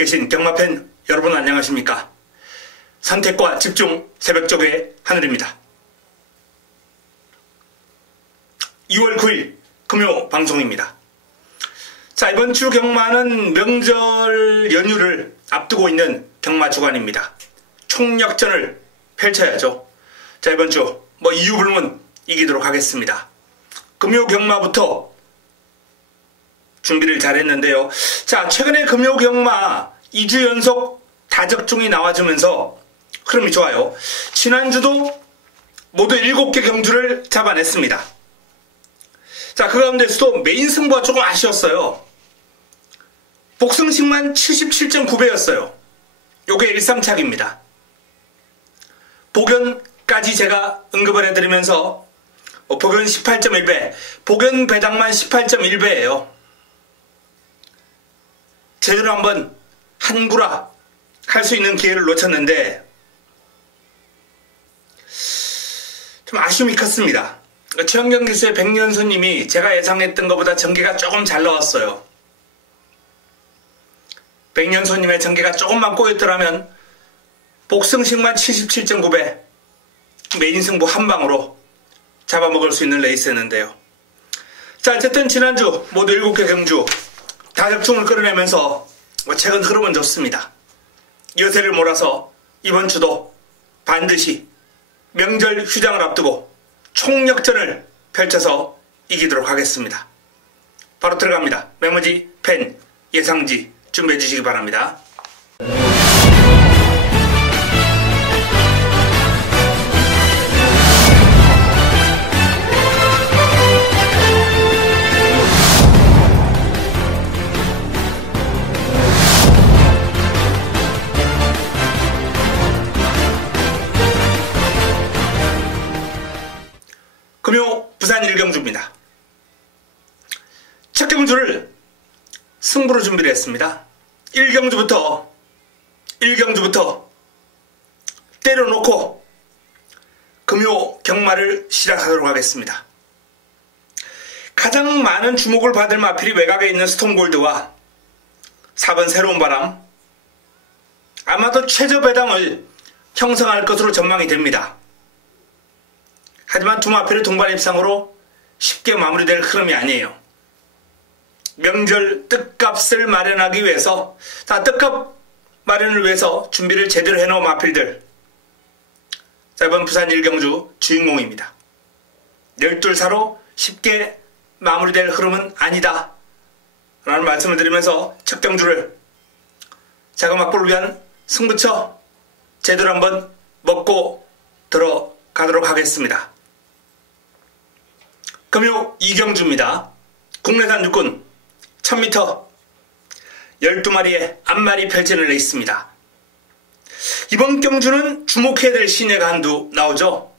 계신 경마팬 여러분 안녕하십니까? 선택과 집중 새벽적의 하늘입니다. 2월 9일 금요 방송입니다. 자, 이번 주 경마는 명절 연휴를 앞두고 있는 경마 주간입니다. 총력전을 펼쳐야죠. 자, 이번 주 이유불문 이기도록 하겠습니다. 금요 경마부터 준비를 잘했는데요. 자, 최근에 금요 경마 2주 연속 다적중이 나와주면서 흐름이 좋아요. 지난주도 모두 7개 경주를 잡아냈습니다. 자, 그 가운데서도 메인 승부가 조금 아쉬웠어요. 복승식만 77.9배였어요. 요게 1상착입니다. 복연까지 제가 언급을 해드리면서 복연 18.1배, 복연 배당만 18.1배예요. 제대로 한번 한구라 할 수 있는 기회를 놓쳤는데 좀 아쉬움이 컸습니다. 최영경 기수의 백년손님이 제가 예상했던 것보다 전개가 조금 잘 나왔어요. 백년손님의 전개가 조금만 꼬였더라면 복승식만 77.9배 메인 승부 한방으로 잡아먹을 수 있는 레이스였는데요. 자, 어쨌든 지난주 모두 7개 경주 다적중을 끌어내면서 최근 흐름은 좋습니다. 여세를 몰아서 이번 주도 반드시 명절 휴장을 앞두고 총력전을 펼쳐서 이기도록 하겠습니다. 바로 들어갑니다. 메모지, 펜, 예상지 준비해 주시기 바랍니다. 금요 부산 1경주입니다. 첫 경주를 승부로 준비를 했습니다. 1경주부터 때려놓고 금요 경마를 시작하도록 하겠습니다. 가장 많은 주목을 받을 마필이 외곽에 있는 스톤골드와 4번 새로운 바람, 아마도 최저 배당을 형성할 것으로 전망이 됩니다. 하지만 두 마필의 동반 입상으로 쉽게 마무리될 흐름이 아니에요. 명절 뜻값을 마련하기 위해서, 뜻값 마련을 위해서 준비를 제대로 해놓은 마필들. 자, 이번 부산 1경주 주인공입니다. 12사로 쉽게 마무리될 흐름은 아니다 라는 말씀을 드리면서 첫 경주를 자금 확보를 위한 승부처 제대로 한번 먹고 들어가도록 하겠습니다. 금요 2경주입니다. 국내산 육군 1000m 12마리의 앞마리 펼치는 레이스입니다. 이번 경주는 주목해야 될 신예가 한두 나오죠.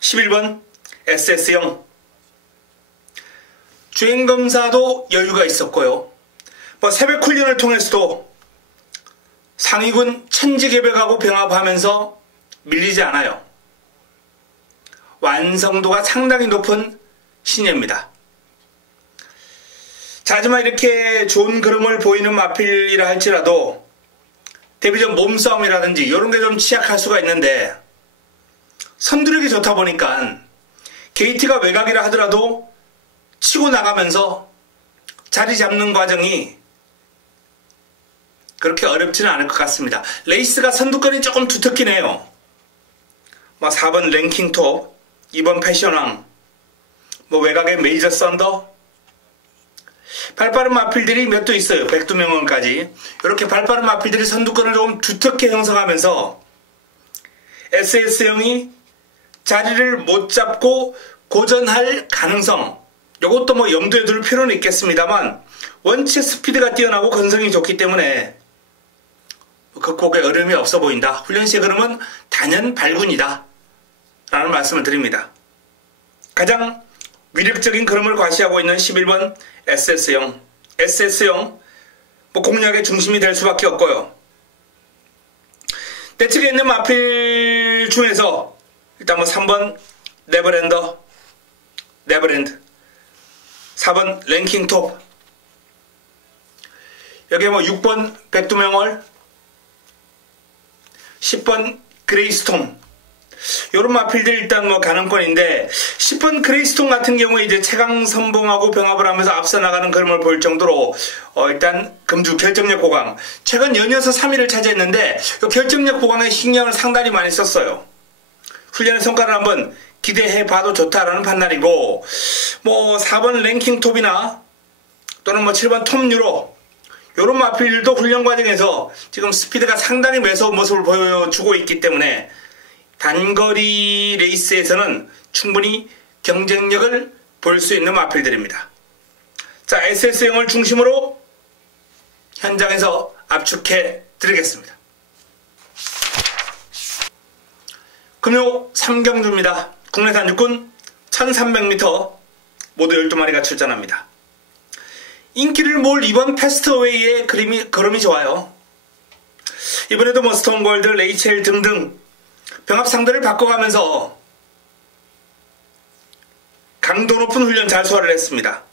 11번 SS형 주행검사도 여유가 있었고요. 새벽 훈련을 통해서도 상위군 천지개벽하고 병합하면서 밀리지 않아요. 완성도가 상당히 높은 신예입니다. 자, 하지만 이렇게 좋은 그림을 보이는 마필이라 할지라도 대비적 몸싸움이라든지 이런 게 좀 취약할 수가 있는데 선두력이 좋다 보니까 게이트가 외곽이라 하더라도 치고 나가면서 자리 잡는 과정이 그렇게 어렵지는 않을 것 같습니다. 레이스가 선두권이 조금 두텁긴 해요. 4번 랭킹톱, 2번 패션왕, 외곽에 메이저 썬더, 발빠른 마필들이 몇 도 있어요. 백두명언까지. 이렇게 발빠른 마필들이 선두권을 조금 두텁게 형성하면서 SS형이 자리를 못 잡고 고전할 가능성, 이것도 염두에 둘 필요는 있겠습니다만 원체 스피드가 뛰어나고 건성이 좋기 때문에 극복에 어려움이 없어 보인다. 훈련시의 흐름은 단연 발군이다 라는 말씀을 드립니다. 가장 위력적인 그림을 과시하고 있는 11번 SS형 공략의 중심이 될 수밖에 없고요. 내측에 있는 마필 중에서 일단 3번 네버랜드, 4번 랭킹톱, 여기에 뭐 6번 백두명월, 10번 그레이스톤, 요런 마필들 일단 뭐 가능권인데, 10번 그레이스톤 같은 경우에 이제 최강 선봉하고 병합을 하면서 앞서 나가는 그림을 보일 정도로 일단 금주 결정력 보강, 최근 연이어서 3위를 차지했는데 이 결정력 보강에 신경을 상당히 많이 썼어요. 훈련의 성과를 한번 기대해 봐도 좋다라는 판단이고, 뭐 4번 랭킹 톱이나 또는 뭐 7번 톱 유로, 요런 마필들도 훈련 과정에서 지금 스피드가 상당히 매서운 모습을 보여주고 있기 때문에 단거리 레이스에서는 충분히 경쟁력을 볼 수 있는 마필들입니다. 자, SS형을 중심으로 현장에서 압축해 드리겠습니다. 금요 3경주입니다. 국내산 육군 1300m 모두 12마리가 출전합니다. 인기를 모을 이번 패스트어웨이의 걸음이 좋아요. 이번에도 뭐 스톤골드, 레이첼 등등 병합상들을 바꿔가면서 강도 높은 훈련 잘 소화를 했습니다.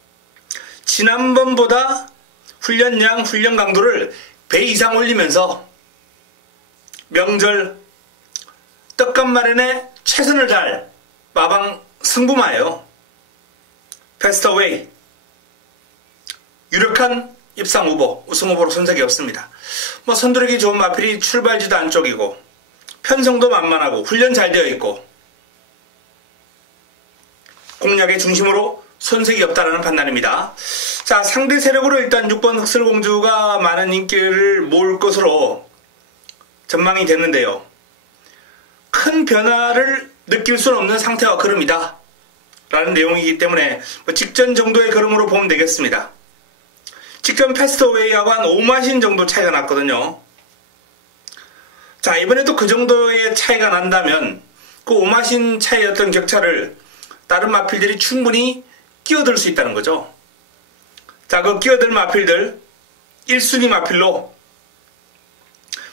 지난번보다 훈련량, 훈련 강도를 배 이상 올리면서 명절 떡값 마련에 최선을 다할 마방 승부마예요. 패스트어웨이 유력한 입상 후보, 우승 후보로 손색이 없습니다. 뭐 선두르기 좋은 마필이 출발지도 안쪽이고 편성도 만만하고 훈련 잘 되어 있고 공략의 중심으로 손색이 없다라는 판단입니다. 자, 상대 세력으로 일단 6번 흑슬공주가 많은 인기를 모을 것으로 전망이 됐는데요. 큰 변화를 느낄 수는 없는 상태와 걸음이다 라는 내용이기 때문에 뭐 직전 정도의 걸음으로 보면 되겠습니다. 직전 패스트어웨이하고 한 5마신 정도 차이가 났거든요. 자, 이번에도 그 정도의 차이가 난다면 그 5마신 차이였던 격차를 다른 마필들이 충분히 끼어들 수 있다는 거죠. 자, 그 끼어들 마필들 1순위 마필로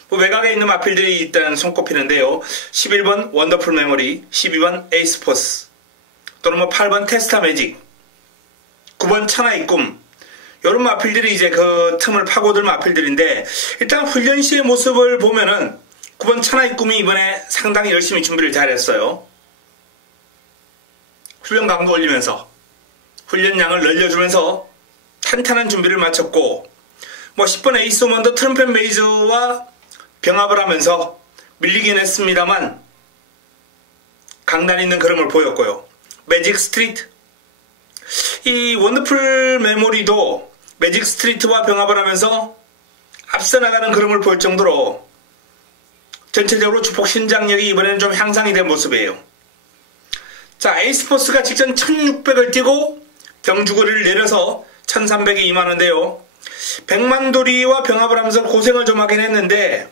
뭐 외곽에 있는 마필들이 일단 손꼽히는데요. 11번 원더풀 메모리, 12번 에이스포스, 또는 뭐 8번 테스타 매직, 9번 천하의 꿈, 이런 마필들이 이제 그 틈을 파고들 마필들인데, 일단 훈련 시의 모습을 보면은 9번 천하의 꿈이 이번에 상당히 열심히 준비를 잘했어요. 훈련 강도 올리면서 훈련량을 늘려주면서 탄탄한 준비를 마쳤고, 뭐 10번 에이스 오먼더 트럼펫 메이즈와 병합을 하면서 밀리긴 했습니다만 강단 있는 걸음을 보였고요. 매직 스트리트, 이 원더풀 메모리도 매직 스트리트와 병합을 하면서 앞서 나가는 걸음을 보일 정도로 전체적으로 주폭 신장력이 이번에는 좀 향상이 된 모습이에요. 자, 에이스포스가 직전 1600을 뛰고 경주거리를 내려서 1300에 임하는데요. 백만도리와 병합을 하면서 고생을 좀 하긴 했는데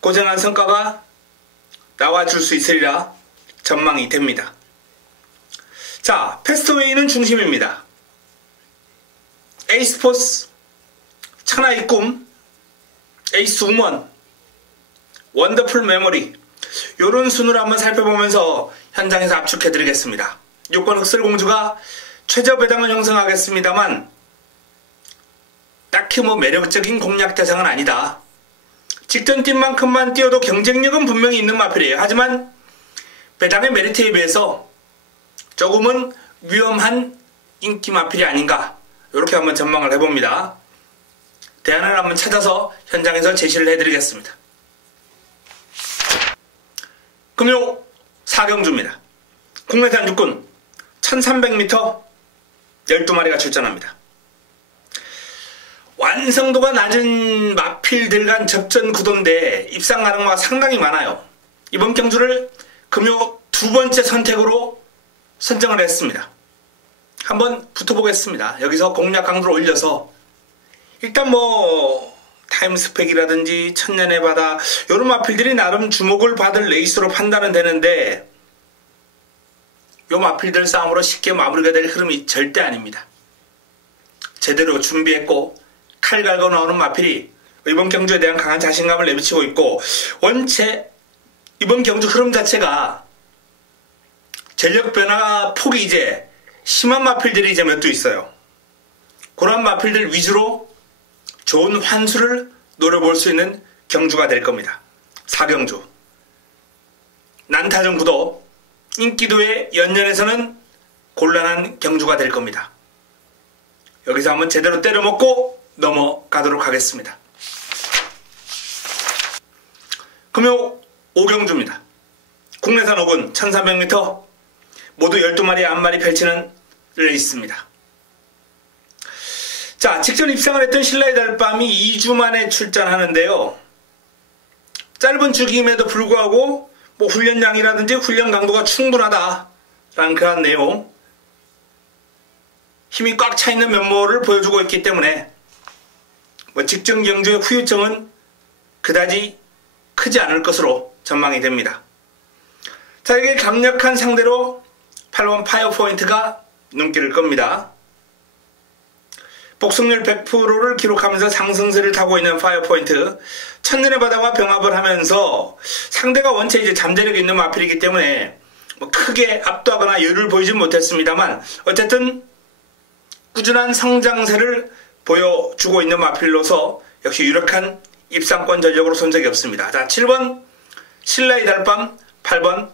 고생한 성과가 나와줄 수 있으리라 전망이 됩니다. 자, 패스트웨이는 중심입니다. 에이스포스, 천하의 꿈, 에이스 우먼, 원더풀 메모리, 요런 순으로 한번 살펴보면서 현장에서 압축해드리겠습니다. 6번 흑슬공주가 최저 배당을 형성하겠습니다만 딱히 뭐 매력적인 공략 대상은 아니다. 직전 뛴 만큼만 뛰어도 경쟁력은 분명히 있는 마필이에요. 하지만 배당의 메리트에 비해서 조금은 위험한 인기 마필이 아닌가, 이렇게 한번 전망을 해봅니다. 대안을 한번 찾아서 현장에서 제시를 해드리겠습니다. 금요 4경주입니다. 국내산 육군 1300m 12마리가 출전합니다. 완성도가 낮은 마필들 간 접전 구도인데 입상 가능성가 상당히 많아요. 이번 경주를 금요 두 번째 선택으로 선정을 했습니다. 한번 붙어보겠습니다. 여기서 공략 강도를 올려서 일단 뭐 타임스펙이라든지 천년의 바다, 이런 마필들이 나름 주목을 받을 레이스로 판단은 되는데 요 마필들 싸움으로 쉽게 마무리가 될 흐름이 절대 아닙니다. 제대로 준비했고 칼 갈고 나오는 마필이 이번 경주에 대한 강한 자신감을 내비치고 있고, 원체 이번 경주 흐름 자체가 전력 변화 폭이 이제 심한 마필들이 이제 몇 두 있어요. 그런 마필들 위주로 좋은 환수를 노려볼 수 있는 경주가 될 겁니다. 4경주. 난타전 구도, 인기도의 연년에서는 곤란한 경주가 될 겁니다. 여기서 한번 제대로 때려먹고 넘어가도록 하겠습니다. 금요 5경주입니다. 국내산 5군 1300m 모두 12마리 앞마리 펼치는 레이스입니다. 자, 직전 입상을 했던 신라의 달밤이 2주 만에 출전하는데요. 짧은 주기임에도 불구하고 훈련량이라든지 훈련 강도가 충분하다라는 그런 내용, 힘이 꽉 차있는 면모를 보여주고 있기 때문에 직전 경주의 후유증은 그다지 크지 않을 것으로 전망이 됩니다. 자, 이게 강력한 상대로 8번 파이어포인트가 눈길을 겁니다. 복승률 100%를 기록하면서 상승세를 타고 있는 파이어포인트, 첫눈의 바다와 병합을 하면서 상대가 원체 이제 잠재력이 있는 마필이기 때문에 크게 압도하거나 여유를 보이진 못했습니다만 어쨌든 꾸준한 성장세를 보여주고 있는 마필로서 역시 유력한 입상권 전력으로 손색이 없습니다. 자, 7번 신라의 달밤, 8번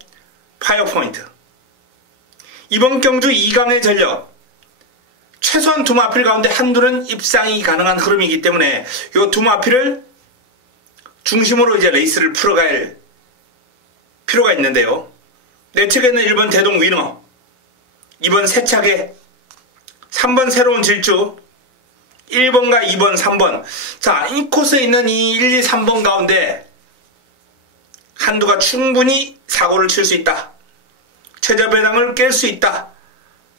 파이어포인트. 이번 경주 2강의 전력, 최소한 두 마필 가운데 한둘은 입상이 가능한 흐름이기 때문에 이 두 마필을 중심으로 이제 레이스를 풀어갈 필요가 있는데요. 내 측에는 1번 대동 위너, 2번 세차게, 3번 새로운 질주, 1번과 2번, 3번. 자, 이 코스에 있는 이 1, 2, 3번 가운데 한두가 충분히 사고를 칠 수 있다. 최저 배당을 깰 수 있다.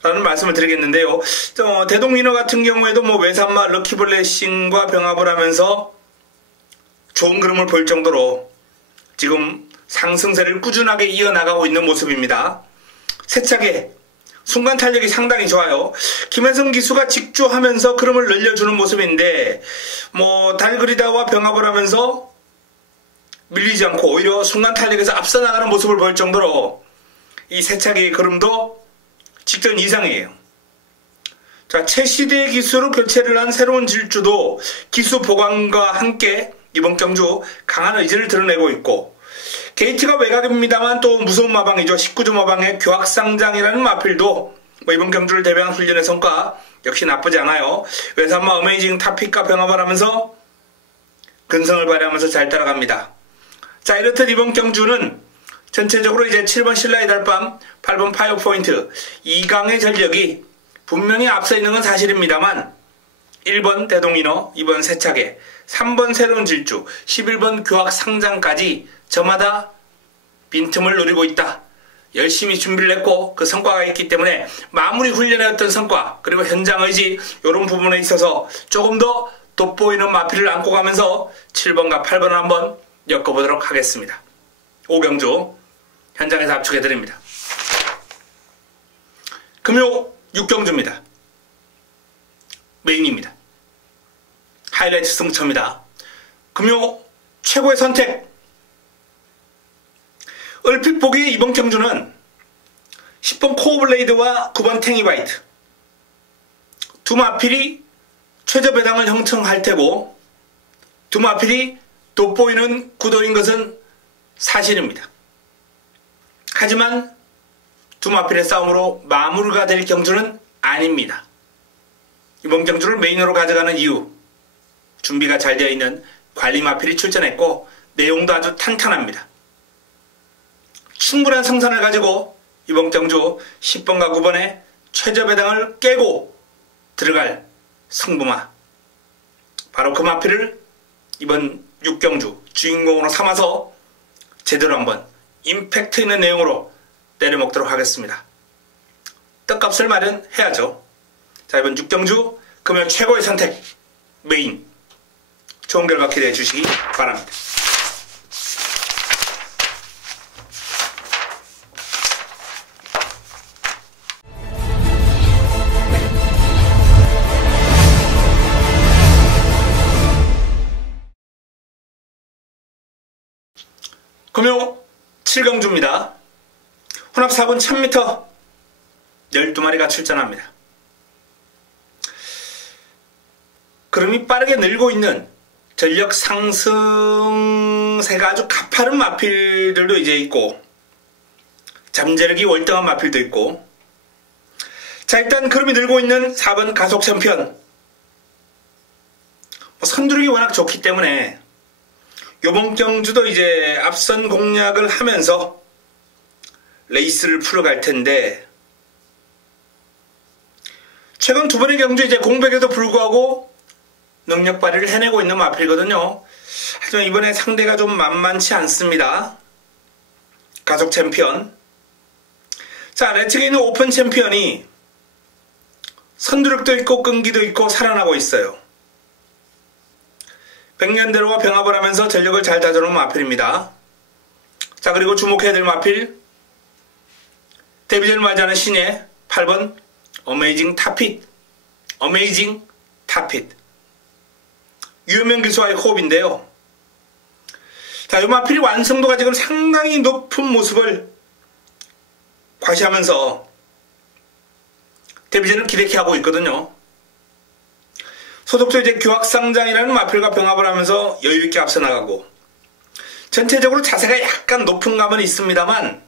라는 말씀을 드리겠는데요. 대동 위너 같은 경우에도 외산마 럭키블레싱과 병합을 하면서 좋은 그림을 보일 정도로 지금 상승세를 꾸준하게 이어나가고 있는 모습입니다. 세차게 순간 탄력이 상당히 좋아요. 김혜성 기수가 직조하면서 흐름을 늘려주는 모습인데 달그리다와 병합을 하면서 밀리지 않고 오히려 순간 탄력에서 앞서 나가는 모습을 보일 정도로 이 세차기의 흐름도 직전 이상이에요. 자, 최시대의 기수로 교체를 한 새로운 질주도 기수 보강과 함께 이번 경주 강한 의지를 드러내고 있고, 게이트가 외곽입니다만 또 무서운 마방이죠. 19주 마방의 교학상장이라는 마필도 이번 경주를 대비한 훈련의 성과 역시 나쁘지 않아요. 외산마 어메이징 타픽과 병합을 하면서 근성을 발휘하면서 잘 따라갑니다. 자, 이렇듯 이번 경주는 전체적으로 이제 7번 신라의 달밤, 8번 파이어포인트 2강의 전력이 분명히 앞서 있는 건 사실입니다만 1번 대동인어, 2번 세차게, 3번 새로운 질주, 11번 교학상장까지 저마다 빈틈을 노리고 있다. 열심히 준비를 했고 그 성과가 있기 때문에 마무리 훈련의 어떤 성과, 그리고 현장 의지, 이런 부분에 있어서 조금 더 돋보이는 마필을 안고 가면서 7번과 8번을 한번 엮어보도록 하겠습니다. 5경주 현장에서 압축해드립니다. 금요 6경주입니다. 메인입니다. 하이라이트 승부처입니다. 금요 최고의 선택. 얼핏 보기에 이번 경주는 10번 코어블레이드와 9번 탱이바이트 두 마필이 최저 배당을 형성할 테고 두 마필이 돋보이는 구도인 것은 사실입니다. 하지만 두 마필의 싸움으로 마무리가 될 경주는 아닙니다. 이번 경주를 메인으로 가져가는 이유, 준비가 잘 되어 있는 관리 마필이 출전했고 내용도 아주 탄탄합니다. 충분한 성산을 가지고 이번 경주 10번과 9번의 최저 배당을 깨고 들어갈 승부마, 바로 그 마필을 이번 6경주 주인공으로 삼아서 제대로 한번 임팩트 있는 내용으로 때려먹도록 하겠습니다. 떡값을 마련해야죠. 자, 이번 6경주 금요 최고의 선택 메인, 좋은 결과 기대해 주시기 바랍니다. 금요 7경주입니다. 혼합 4분 1000m 12마리가 출전합니다. 그럼이 빠르게 늘고 있는 전력 상승세가 아주 가파른 마필들도 이제 있고, 잠재력이 월등한 마필도 있고. 자, 일단 그럼이 늘고 있는 4번 가속 챔피언. 선두력이 워낙 좋기 때문에 요번 경주도 이제 앞선 공략을 하면서 레이스를 풀어갈 텐데, 최근 두 번의 경주 이제 공백에도 불구하고 능력 발휘를 해내고 있는 마필이거든요. 하지만 이번에 상대가 좀 만만치 않습니다. 가속 챔피언. 자, 레츠에 있는 오픈 챔피언이 선두력도 있고 끈기도 있고 살아나고 있어요. 백년대로와 병합을 하면서 전력을 잘 다져놓은 마필입니다. 자, 그리고 주목해야 될 마필, 데뷔전을 맞이하는 신예 8번 어메이징 타핏. 어메이징 타핏. 유현명 기수와의 호흡인데요. 자, 이 마필이 완성도가 지금 상당히 높은 모습을 과시하면서 데뷔전을 기대케 하고 있거든요. 소속도 이제 규확상장이라는 마필과 병합을 하면서 여유있게 앞서 나가고, 전체적으로 자세가 약간 높은 감은 있습니다만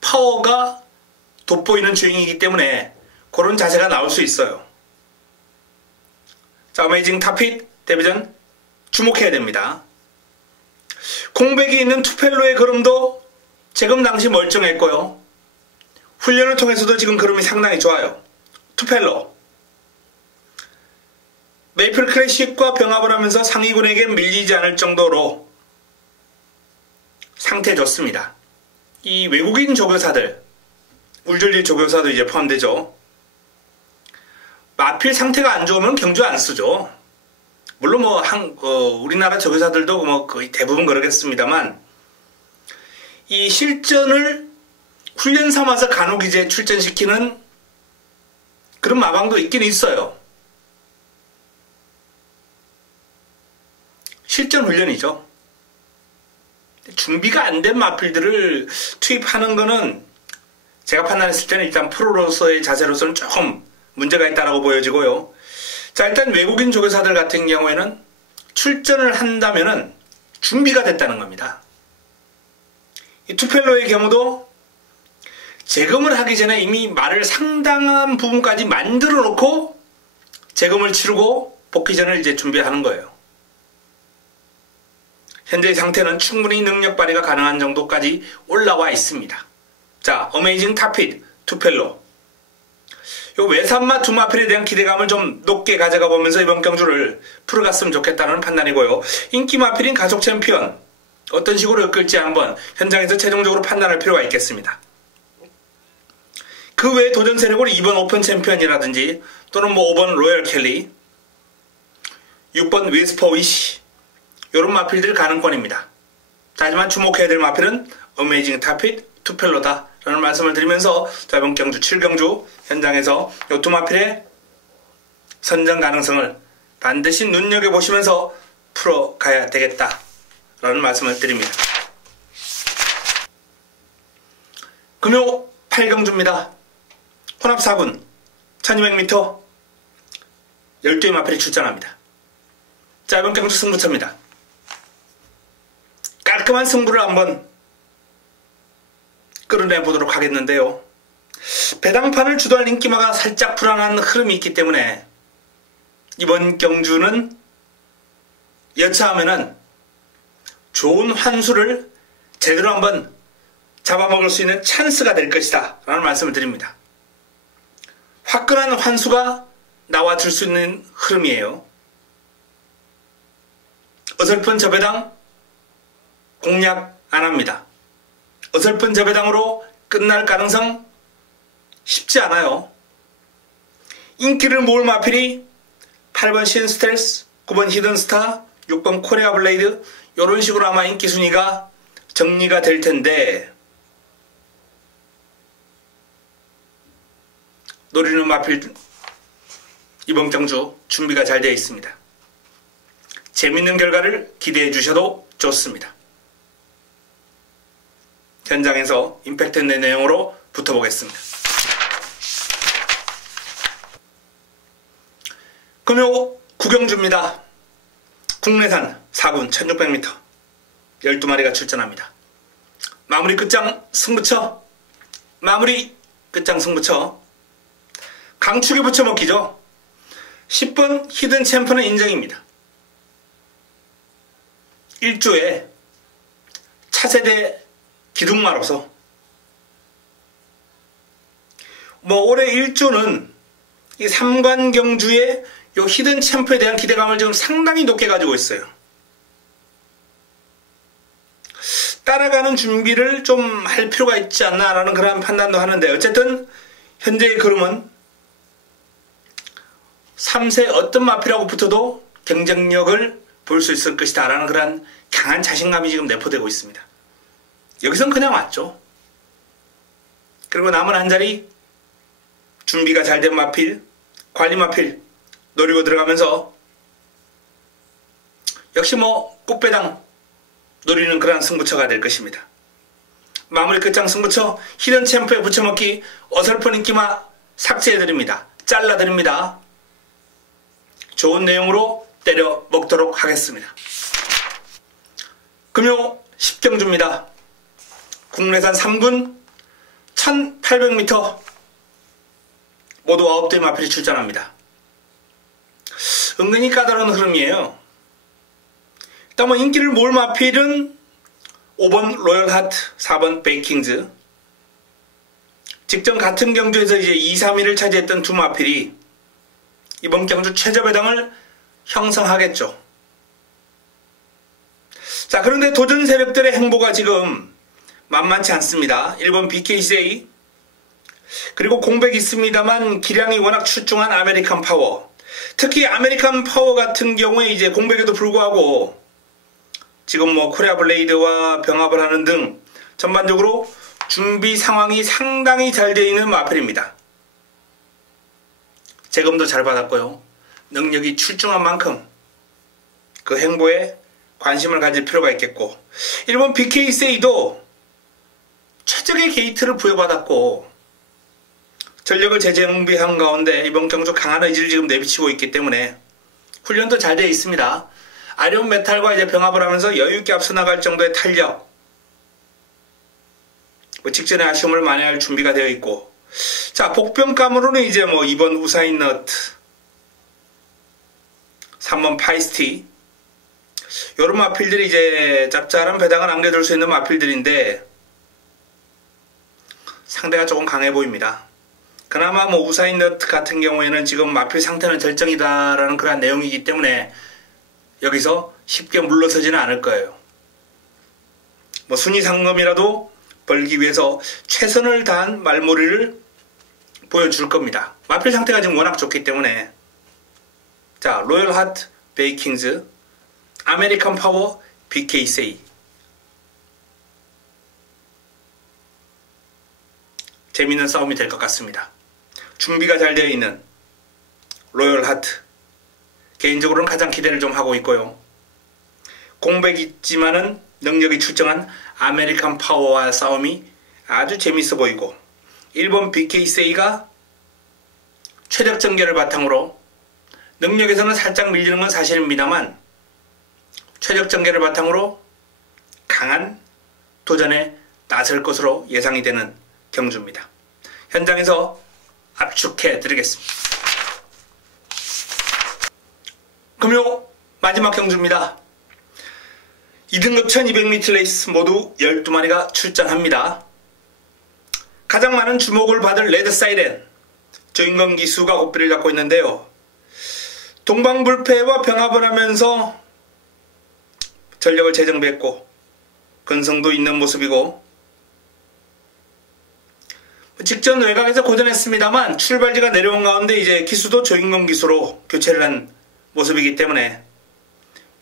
파워가 돋보이는 주행이기 때문에 그런 자세가 나올 수 있어요. 자, 어메이징 타핏 데뷔전 주목해야 됩니다. 공백이 있는 투펠로의 걸음도 지금 당시 멀쩡했고요. 훈련을 통해서도 지금 걸음이 상당히 좋아요. 투펠로. 메이플 클래식과 병합을 하면서 상위군에게 밀리지 않을 정도로 상태 좋습니다. 이 외국인 조교사들, 울졸리 조교사도 이제 포함되죠. 마필 상태가 안 좋으면 경주 안 쓰죠. 물론 뭐 우리나라 조교사들도 뭐 거의 대부분 그러겠습니다만, 이 실전을 훈련 삼아서 간혹 이제 출전시키는 그런 마방도 있긴 있어요. 실전 훈련이죠. 준비가 안 된 마필들을 투입하는 거는 제가 판단했을 때는 일단 프로로서의 자세로서는 조금 문제가 있다고 보여지고요. 자, 일단 외국인 조교사들 같은 경우에는 출전을 한다면은 준비가 됐다는 겁니다. 이 투펠로의 경우도 재검을 하기 전에 이미 말을 상당한 부분까지 만들어 놓고 재검을 치르고 복귀전을 이제 준비하는 거예요. 현재의 상태는 충분히 능력 발휘가 가능한 정도까지 올라와 있습니다. 자, 어메이징 타핏, 투펠로. 요 외산마 두 마필에 대한 기대감을 좀 높게 가져가 보면서 이번 경주를 풀어갔으면 좋겠다는 판단이고요. 인기 마필인 가속 챔피언, 어떤 식으로 이끌지 한번 현장에서 최종적으로 판단할 필요가 있겠습니다. 그 외에 도전 세력으로 2번 오픈 챔피언이라든지 또는 뭐 5번 로열 켈리, 6번 위스퍼 위시, 이런 마필들 가능권입니다. 자, 하지만 주목해야 될 마필은 어메이징 타핏, 투펠로다 라는 말씀을 드리면서, 자, 이번 경주 7경주 현장에서 이 두 마필의 선정 가능성을 반드시 눈여겨보시면서 풀어가야 되겠다 라는 말씀을 드립니다. 금요 8경주입니다. 혼합 4군 1200m 12의 마필이 출전합니다. 자, 이번 경주 승부처입니다. 깔끔한 승부를 한번 끌어내보도록 하겠는데요. 배당판을 주도할 인기마가 살짝 불안한 흐름이 있기 때문에 이번 경주는 여차하면은 좋은 환수를 제대로 한번 잡아먹을 수 있는 찬스가 될 것이다 라는 말씀을 드립니다. 화끈한 환수가 나와줄 수 있는 흐름이에요. 어설픈 저배당 공략 안합니다. 어설픈 저배당으로 끝날 가능성 쉽지 않아요. 인기를 모을 마필이 8번 신스텔스, 9번 히든스타, 6번 코리아 블레이드, 이런 식으로 아마 인기 순위가 정리가 될 텐데, 노리는 마필 이번 경주 준비가 잘 되어 있습니다. 재밌는 결과를 기대해 주셔도 좋습니다. 현장에서 임팩트 있는 내용으로 붙어보겠습니다. 금요 구경주입니다. 국내산 4군 1600m 12마리가 출전합니다. 마무리 끝장 승부처, 마무리 끝장 승부처, 강축에 붙여먹기죠. 10번 히든 챔프는 인정입니다. 1조에 차세대 기둥마로서 올해 1조는 이 3관 경주의 요 히든 챔프에 대한 기대감을 지금 상당히 높게 가지고 있어요. 따라가는 준비를 좀 할 필요가 있지 않나라는 그런 판단도 하는데, 어쨌든 현재의 걸음은 3세 어떤 마필하고 붙어도 경쟁력을 볼 수 있을 것이다 라는 그런 강한 자신감이 지금 내포되고 있습니다. 여기선 그냥 왔죠. 그리고 남은 한 자리 준비가 잘 된 마필, 관리 마필 노리고 들어가면서 역시 꽃배당 노리는 그런 승부처가 될 것입니다. 마무리 끝장 승부처 히든 챔프에 붙여먹기 어설픈 인기마 삭제해드립니다. 잘라드립니다. 좋은 내용으로 때려 먹도록 하겠습니다. 금요 10경주입니다. 국내산 3군 1800m 모두 9대의 마필이 출전합니다. 은근히 까다로운 흐름이에요. 일단 인기를 모을 마필은 5번 로열 하트, 4번 베이킹즈. 직전 같은 경주에서 이제 2, 3위를 차지했던 두 마필이 이번 경주 최저 배당을 형성하겠죠. 자, 그런데 도전 세력들의 행보가 지금 만만치 않습니다. 1번 BKCA, 그리고 공백이 있습니다만 기량이 워낙 출중한 아메리칸 파워. 특히 아메리칸 파워 같은 경우에 이제 공백에도 불구하고 지금 코리아 블레이드와 병합을 하는 등 전반적으로 준비 상황이 상당히 잘 되어 있는 마필입니다. 재검도 잘 받았고요. 능력이 출중한 만큼 그 행보에 관심을 가질 필요가 있겠고, 1번 BKCA도 최적의 게이트를 부여받았고 전력을 재정비한 가운데 이번 경주 강한 의지를 지금 내비치고 있기 때문에 훈련도 잘 되어 있습니다. 아리온 메탈과 이제 병합을 하면서 여유있게 앞서 나갈 정도의 탄력, 직전에 아쉬움을 만회할 준비가 되어 있고, 자, 복병감으로는 이제 2번 우사인 너트, 3번 파이스티, 요런 마필들이 이제 짭짤한 배당을 안겨둘 수 있는 마필들인데 상대가 조금 강해 보입니다. 그나마 우사인 너트 같은 경우에는 지금 마필 상태는 절정이다라는 그런 내용이기 때문에 여기서 쉽게 물러서지는 않을 거예요. 순위 상금이라도 벌기 위해서 최선을 다한 말머리를 보여줄 겁니다. 마필 상태가 지금 워낙 좋기 때문에. 자, 로열 하트 베이킹즈, 아메리칸 파워 BKCA. 재미있는 싸움이 될 것 같습니다. 준비가 잘 되어 있는 로열 하트, 개인적으로는 가장 기대를 좀 하고 있고요. 공백이 있지만은 능력이 출중한 아메리칸 파워와 싸움이 아주 재밌어 보이고, 1번 BKCA가 최적 전개를 바탕으로 능력에서는 살짝 밀리는 건 사실입니다만 최적 전개를 바탕으로 강한 도전에 나설 것으로 예상이 되는 경주입니다. 현장에서 압축해 드리겠습니다. 금요 마지막 경주입니다. 2등급 1200m 레이스 모두 12마리가 출전합니다. 가장 많은 주목을 받을 레드 사이렌, 주인공 기수가 고삐를 잡고 있는데요. 동방불패와 병합을 하면서 전력을 재정비했고 근성도 있는 모습이고, 직전 외곽에서 고전했습니다만 출발지가 내려온 가운데 이제 기수도 주인공 기수로 교체를 한 모습이기 때문에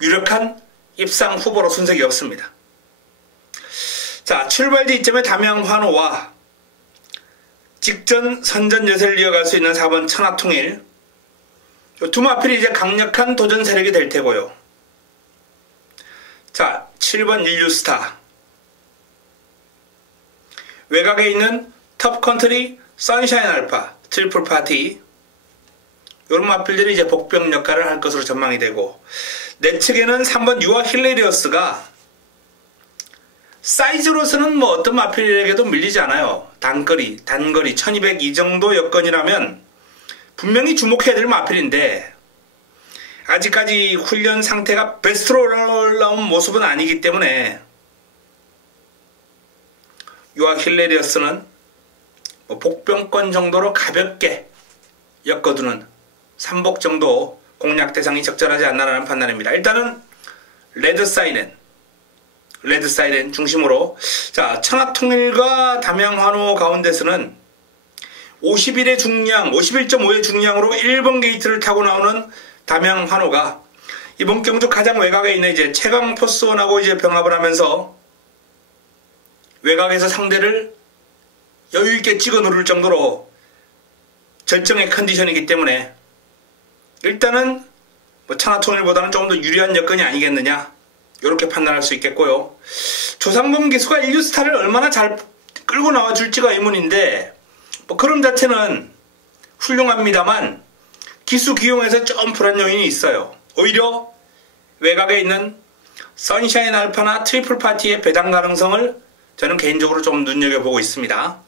유력한 입상 후보로 손색이 없습니다. 자, 출발지 이점에 담양 환호와 직전 선전 여세를 이어갈 수 있는 4번 천하통일, 두 마필이 이제 강력한 도전 세력이 될 테고요. 자, 7번 인류스타, 외곽에 있는 톱컨트리 선샤인 알파 트리플 파티, 이런 마필들이 이제 복병 역할을 할 것으로 전망이 되고, 내 측에는 3번 유아 힐레리어스가 사이즈로서는 뭐 어떤 마필에게도 밀리지 않아요. 단거리 1200 이 정도 여건이라면 분명히 주목해야 될 마필인데, 아직까지 훈련 상태가 베스트로 올라온 모습은 아니기 때문에 유아 힐레리어스는 뭐 복병권 정도로 가볍게 엮어두는 삼복 정도 공략 대상이 적절하지 않나라는 판단입니다. 일단은 레드 사이렌 중심으로, 자, 천하통일과 담양환호 가운데서는 51의 중량, 51.5의 중량으로 1번 게이트를 타고 나오는 담양환호가 이번 경주 가장 외곽에 있는 이제 최강 포스원하고 이제 병합을 하면서 외곽에서 상대를 여유있게 찍어 누를 정도로 절정의 컨디션이기 때문에 일단은 뭐 천하통일보다는 조금 더 유리한 여건이 아니겠느냐, 이렇게 판단할 수 있겠고요. 조상범 기수가 인류스타를 얼마나 잘 끌고 나와줄지가 의문인데, 뭐 그런 자체는 훌륭합니다만 기수 기용에서 좀 불안 요인이 있어요. 오히려 외곽에 있는 선샤인 알파나 트리플 파티의 배당 가능성을 저는 개인적으로 좀 눈여겨보고 있습니다.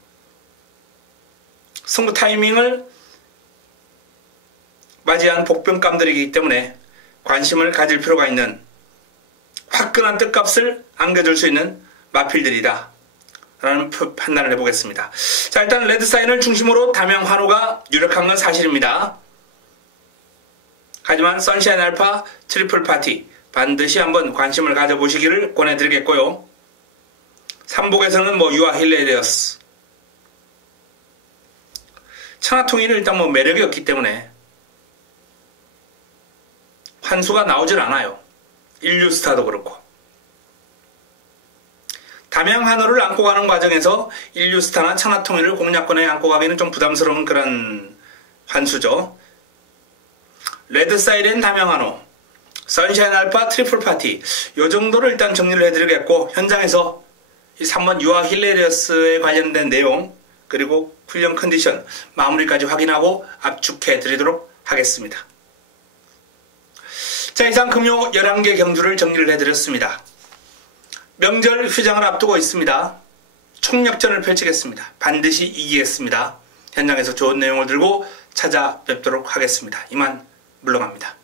승부 타이밍을 맞이한 복병감들이기 때문에 관심을 가질 필요가 있는 화끈한 뜻값을 안겨줄 수 있는 마필들이다 라는 판단을 해보겠습니다. 자, 일단 레드사인을 중심으로 담양환호가 유력한 건 사실입니다. 하지만 선샤인 알파 트리플 파티 반드시 한번 관심을 가져보시기를 권해드리겠고요. 삼복에서는 뭐 유아 힐레리어스, 천하통일은 일단 뭐 매력이 없기 때문에 환수가 나오질 않아요. 인류스타도 그렇고. 담양환호를 안고 가는 과정에서 인류스타나 천하통일을 공략권에 안고 가기는 좀 부담스러운 그런 환수죠. 레드사이렌 담양환호, 선샤인 알파 트리플 파티, 요 정도를 일단 정리를 해드리겠고, 현장에서 이 3번 유아 힐레리어스에 관련된 내용 그리고 훈련 컨디션 마무리까지 확인하고 압축해 드리도록 하겠습니다. 자, 이상 금요 11개 경주를 정리를 해드렸습니다. 명절 휴장을 앞두고 있습니다. 총력전을 펼치겠습니다. 반드시 이기겠습니다. 현장에서 좋은 내용을 들고 찾아뵙도록 하겠습니다. 이만 물러갑니다.